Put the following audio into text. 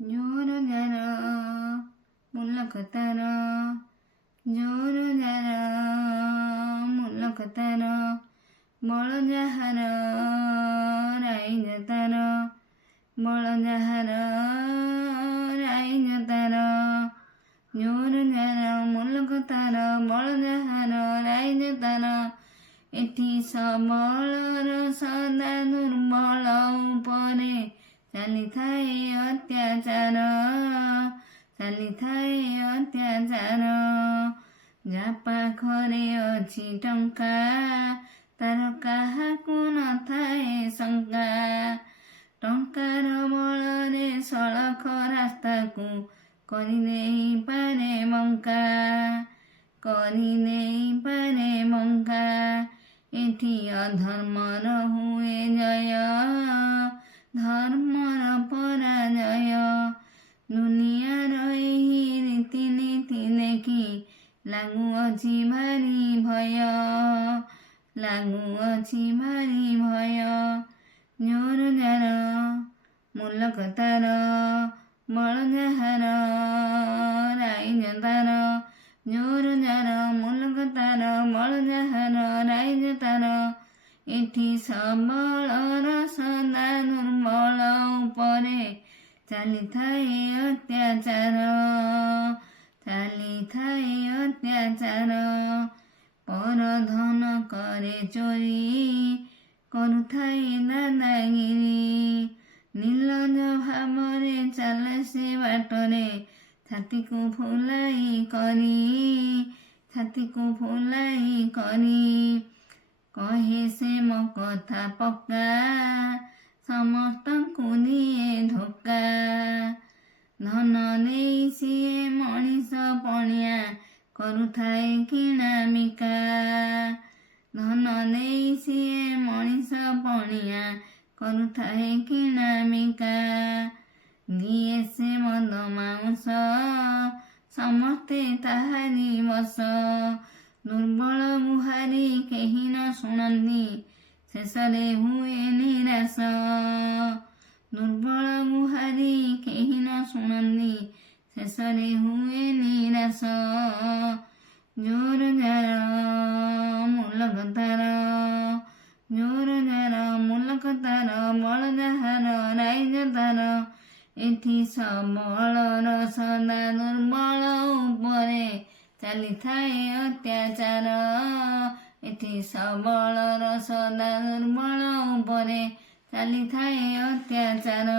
ଜୋର ଜାର ମୁଲକ ତାର, ଜୋର ଜାର ମୁଲକ ତାର, ବଳ ଯାହାର ରାଇଜ ତାର, ବଳ ଯାହାର ରାଇଜ ତାର, ଜୋର ଜାର ମୁଲକ ତାର, ବଳ ଯାହାର ରାଇଜ ତାର। ଏଠି ସବଳର ସଦା ଦୁର୍ବଳ ଉପରେ ଚାଲିଥାଏ ଅତ୍ୟାଚାର, ଚାଲିଥାଏ ଅତ୍ୟାଚାର। ଯା ପାଖରେ ଅଛି ଟଙ୍କା ତାର କାହାକୁ ନଥାଏ ଶଙ୍କା, ଟଙ୍କାର ବଳରେ ସଳଖ ରାସ୍ତାକୁ କରିଦେଇପାରେ ବଙ୍କା, କରିଦେଇପାରେ ବଙ୍କା। ଏଠି ଅଧର୍ମର ହୁଏ ଜୟ, ଧର୍ମର ପରାଜୟ। ଦୁନିଆର ଏହି ରୀତିନୀତି ଦେଖି ଲାଗୁଅଛି ଭାରି ଭୟ, ଲାଗୁଅଛି ଭାରି ଭୟ। ଜୋର ଜାର ମୁଲକ ତାର, ବଳ ଯାହାର ରାଇଜ ତାର, ଜୋର ଜାର ମୁଲକ ତାର, ବଳ ଯାହାର ରାଇଜ ତାର। ଏଠି ସବଳର ସଦା ଦୁର୍ବଳ ଉପରେ ଚାଲିଥାଏ ଅତ୍ୟାଚାର, ଚାଲିଥାଏ ଅତ୍ୟାଚାର। ପର ଧନ କରେ ଚୋରି, କରୁଥାଏ ଦାଦାଗିରି, ନିର୍ଲଜ ଭାବରେ ଚାଲେ ସେ ବାଟରେ ଛାତିକୁ ଫୁଲାଇ କରି, ଛାତିକୁ ଫୁଲାଇ କରି। କହେ ସେ ମୋ କଥା ପକ୍କା, ସମସ୍ତଙ୍କୁ ଦିଏ ଧୋକା। ଧନ ଦେଇ ସିଏ ମଣିଷ ପଣିଆ କରୁଥାଏ କିଣାବିକା, ଧନ ଦେଇ ସିଏ ମଣିଷ ପଣିଆ କରୁଥାଏ କିଣାବିକା। ଦିଏ ସେ ମଦ ମାଉଁସ ସମସ୍ତେ ତାହାରି ବଶ, ଦୁର୍ବଳ ଗୁହାରି କେହି ନ ଶୁଣନ୍ତି ଶେଷରେ ହୁଏ ନିରାଶ, ଦୁର୍ବଳ ଗୁହାରି କେହି ନ ଶୁଣନ୍ତି ଶେଷରେ ହୁଏ ନିରାଶ। ଜୋର ଜାର ମୁଲକ ତାର, ଜୋର ଜାର ମୁଲକ ତାର, ବଳ ଯାହାର ରାଇଜ ତାର। ଏଠି ସବଳର ସଦା ଦୁର୍ବଳ ଉପରେ ଚାଲିଥାଏ ଅତ୍ୟାଚାର, ଏଠି ସବଳର ସଦା ଦୁର୍ବଳ ଉପରେ ଚାଲିଥାଏ ଅତ୍ୟାଚାର।